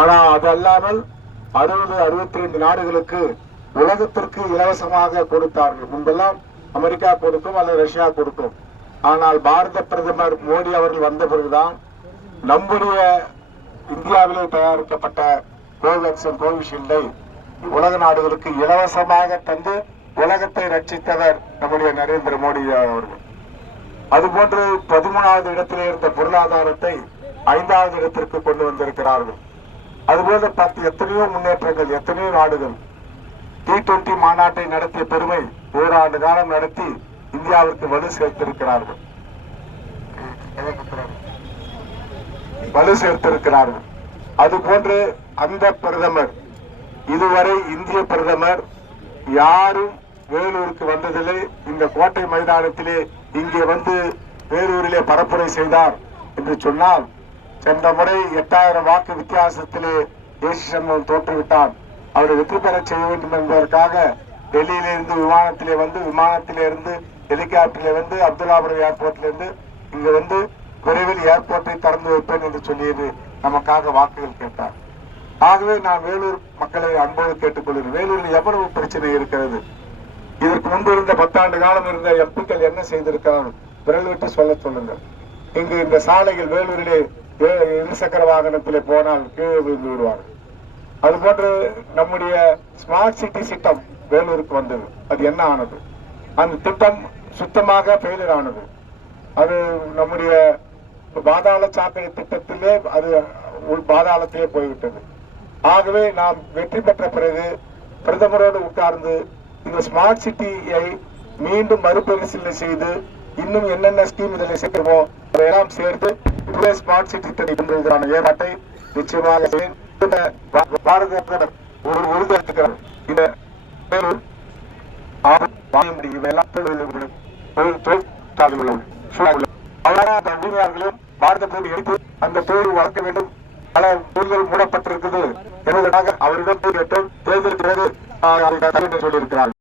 ஆனா அது அல்லாமல் அறுபது அறுபத்தி ரெண்டு நாடுகளுக்கு உலகத்திற்கு இலவசமாக கொடுத்தார்கள். முன்பெல்லாம் அமெரிக்கா கொடுக்கும் அல்லது ரஷ்யா கொடுக்கும் ஆனால் பாரத பிரதமர் மோடி அவர்கள் வந்த பிறகுதான் நம்முடைய இந்தியாவிலே தயாரிக்கப்பட்ட கோவேக்சின் கோவிஷீல்டை உலக நாடுகளுக்கு இலவசமாக தந்து உலகத்தை ரட்சித்தவர் நம்முடைய நரேந்திர மோடி அவர்கள். அதுபோன்று பதிமூணாவது இடத்திலே இருந்த பொருளாதாரத்தை ஐந்தாவது இடத்திற்கு கொண்டு வந்திருக்கிறார்கள். அதுபோல பார்த்து எத்தனையோ முன்னேற்றங்கள் எத்தனையோ நாடுகள் டி டுவெண்டி மாநாட்டை நடத்திய பெருமை ஓராண்டு காலம் நடத்தி இந்தியாவிற்கு வலு சேர்த்திருக்கிறார்கள். வலு சேர்த்திருக்கிறார்கள். அதுபோன்று அந்த பிரதமர் இதுவரை இந்திய பிரதமர் யாரும் வேலூருக்கு வந்ததில்லை. இந்த கோட்டை மைதானத்திலே இங்கே வந்து வேலூரிலே பரப்புரை செய்தார் என்று சொன்னால் சென்ற முறை எட்டாயிரம் வாக்கு வித்தியாசத்திலே தேசி சண்முகம் தோற்றுவிட்டார் அவரை வெற்றி பெற செய்ய வேண்டும் என்பதற்காக டெல்லியிலிருந்து விமானத்திலே வந்து விமானத்திலே இருந்து ஹெலிகாப்டரிலே வந்து அப்துல்லாபுரம் ஏர்போர்ட்லேருந்து இங்கே வந்து விரைவில் ஏர்போர்ட்டை திறந்து வைப்பேன் என்று சொல்லியது நமக்காக வாக்குகள் கேட்டார். ஆகவே நான் வேலூர் மக்களை அன்போடு கேட்டுக்கொள்கிறேன். வேலூரில் எவ்வளவு பிரச்சனை இருக்கிறது? இதற்கு முன்பு இருந்த பத்தாண்டு காலம் இருந்த எம்பிக்கள் என்ன செய்திருக்கிறார்கள்? விரல் விட்டு சொல்ல சொல்லுங்கள். இங்கு இந்த சாலையில் வேலூரிலே இருசக்கர வாகனத்தில் போனால் கீழே விழுந்து விடுவார்கள். அதுபோன்று நம்முடைய ஸ்மார்ட் சிட்டி திட்டம் வேலூருக்கு வந்தது. அது என்ன ஆனது? அந்த திட்டம் சுத்தமாக ஃபெயிலியர் ஆனது. அது நம்முடைய பாதாள சாக்கடை திட்டத்திலே அது உள் பாதாளத்திலே போய்விட்டது. ஆகவே நாம் வெற்றி பெற்ற பிறகு பிரதமரோடு உட்கார்ந்து இந்த ஸ்மார்ட் சிட்டியை மீண்டும் மறுபரிசீலனை செய்து இன்னும் என்னென்ன ஸ்கீம் இதில் சேர்க்கிறோமோ அதையெல்லாம் சேர்த்து புதிய ஸ்மார்ட் சிட்டி திட்டத்தை திட்டம் ஏற்பாட்டை நிச்சயமாக செய்வேன். பாரத ஒரு உறுதி அளிக்கிறார் இந்த வேலூர் ஆறு வாயுமடி இவையெல்லாம் தொழில் தொழில் தொழிற்சாலைகள் பாரத போர் எடுத்து அந்த போர் வளர்க்க வேண்டும். பல தொழில்கள் மூடப்பட்டிருக்குது என்பதற்காக அவரிடம் போய் கேட்டோம். தேர்தல் பிறகு சொல்லியிருக்கிறார்.